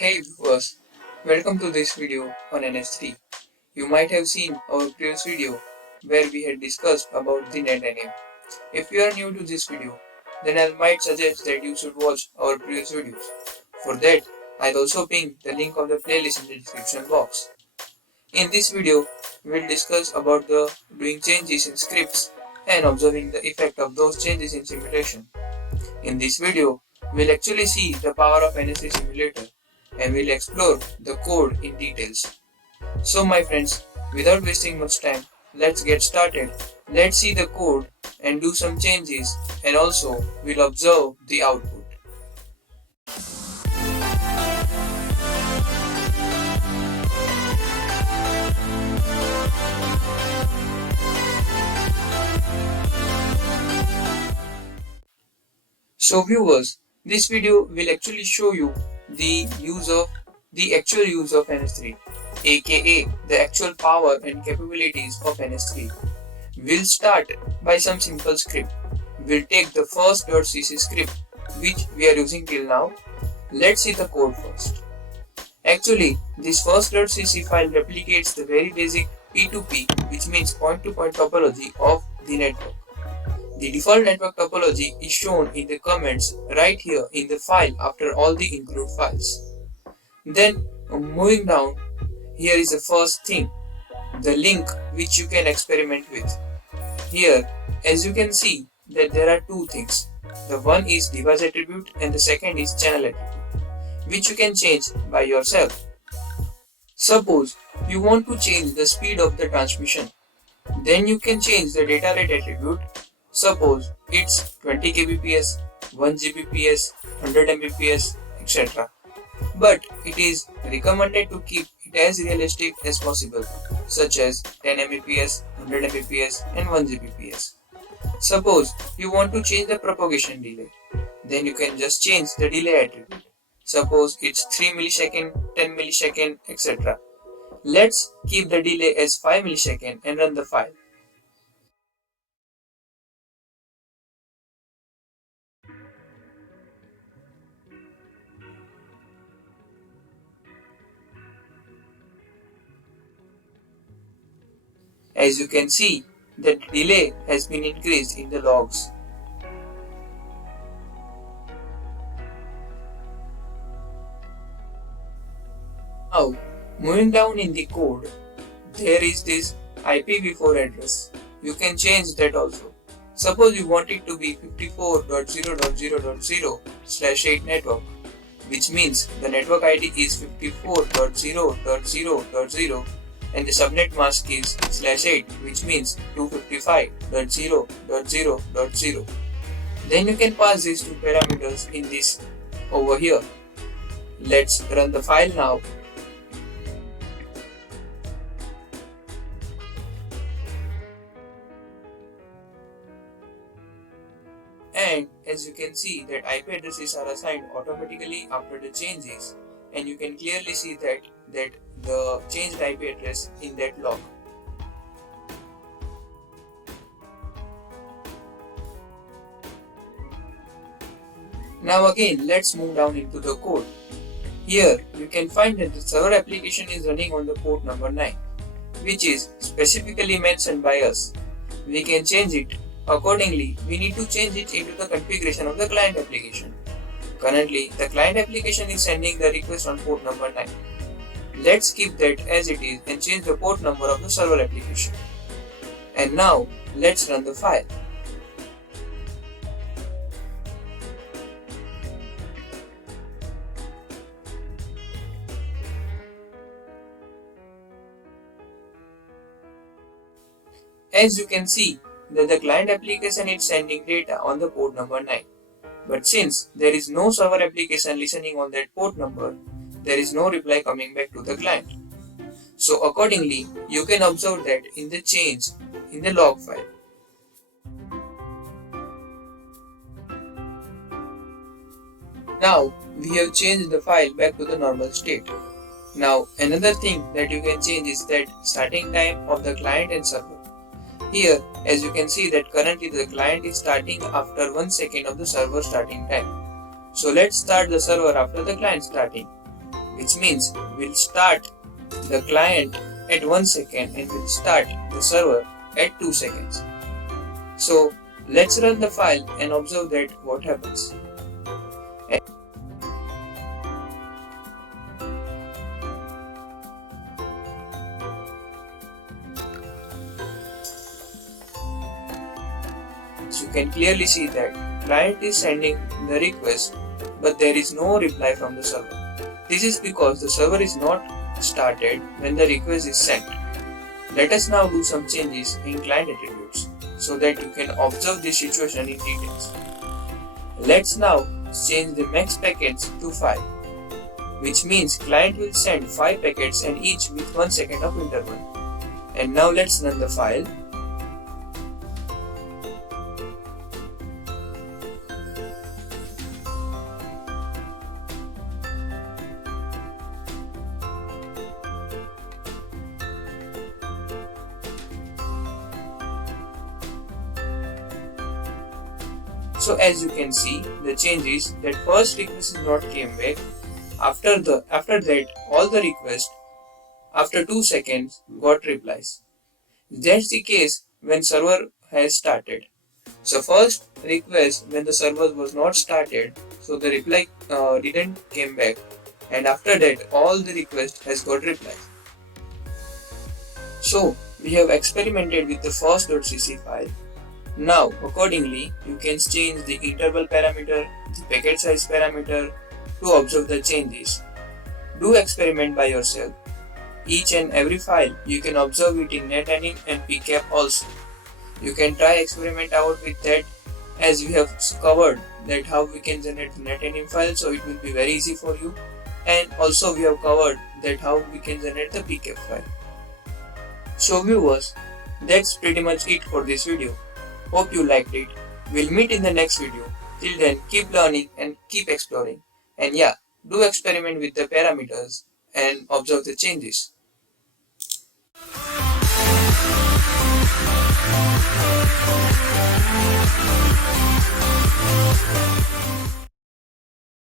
Hey viewers, welcome to this video on NS3. You might have seen our previous video where we had discussed about the NetAnim. If you are new to this video, then I might suggest that you should watch our previous videos. For that, I'll also ping the link of the playlist in the description box. In this video, we'll discuss about the doing changes in scripts and observing the effect of those changes in simulation. In this video, we'll actually see the power of NS3 simulator and we'll explore the code in details. So my friends, without wasting much time, let's get started. Let's see the code and do some changes, and also we'll observe the output. So viewers, this video will actually show you the actual use of NS3, aka the actual power and capabilities of NS3. We'll start by some simple script. We'll take the first.cc script which we are using till now. Let's see the code first. Actually, this first.cc file replicates the very basic P2P, which means point-to-point topology of the network. The default network topology is shown in the comments right here in the file after all the include files. Then moving down, here is the first thing, the link which you can experiment with. Here, as you can see that there are two things. The one is device attribute and the second is channel attribute, which you can change by yourself. Suppose you want to change the speed of the transmission, then you can change the data rate attribute. Suppose it's 20 kbps, 1 gbps, 100 mbps, etc. But it is recommended to keep it as realistic as possible, such as 10 mbps, 100 mbps and 1 gbps. Suppose you want to change the propagation delay, then you can just change the delay attribute. Suppose it's 3 millisecond, 10 millisecond, etc. Let's keep the delay as 5 millisecond and run the file. As you can see, the delay has been increased in the logs. Now, moving down in the code, there is this IPv4 address. You can change that also. Suppose you want it to be 54.0.0.0/8 network, which means the network ID is 54.0.0.0 and the subnet mask is /8, which means 255.0.0.0. Then you can pass these two parameters in this over here. Let's run the file now. And as you can see that IP addresses are assigned automatically after the changes, and you can clearly see that the changed IP address in that log. Now again, let's move down into the code. Here you can find that the server application is running on the port number 9, which is specifically mentioned by us. We can change it. Accordingly, we need to change it into the configuration of the client application. Currently, the client application is sending the request on port number 9. Let's keep that as it is and change the port number of the server application. And now, let's run the file. As you can see, that the client application is sending data on the port number 9. But since there is no server application listening on that port number, there is no reply coming back to the client. So accordingly, you can observe that in the change in the log file. Now we have changed the file back to the normal state. Now another thing that you can change is that starting time of the client and server. Here, as you can see that currently the client is starting after 1 second of the server starting time. So let's start the server after the client starting. which means we'll start the client at 1 second and we'll start the server at 2 seconds. So let's run the file and observe that what happens. As you can clearly see that client is sending the request but there is no reply from the server. This is because the server is not started when the request is sent. Let us now do some changes in client attributes so that you can observe this situation in details. Let's now change the max packets to 5, which means client will send 5 packets and each with 1 second of interval. And now let's run the file. So as you can see, the change is that first request is not came back. After that all the requests after 2 seconds got replies. That's the case when server has started. So first request when the server was not started, so the reply didn't came back, and after that all the request has got replies. So we have experimented with the first.cc file. Now accordingly you can change the interval parameter, the packet size parameter to observe the changes. Do experiment by yourself. Each and every file you can observe it in NetAnim and pcap also. You can try experiment out with that, as we have covered that how we can generate the NetAnim file, so it will be very easy for you, and also we have covered that how we can generate the pcap file. So viewers, that's pretty much it for this video. Hope you liked it. We'll meet in the next video. Till then, keep learning and keep exploring. And yeah, do experiment with the parameters and observe the changes.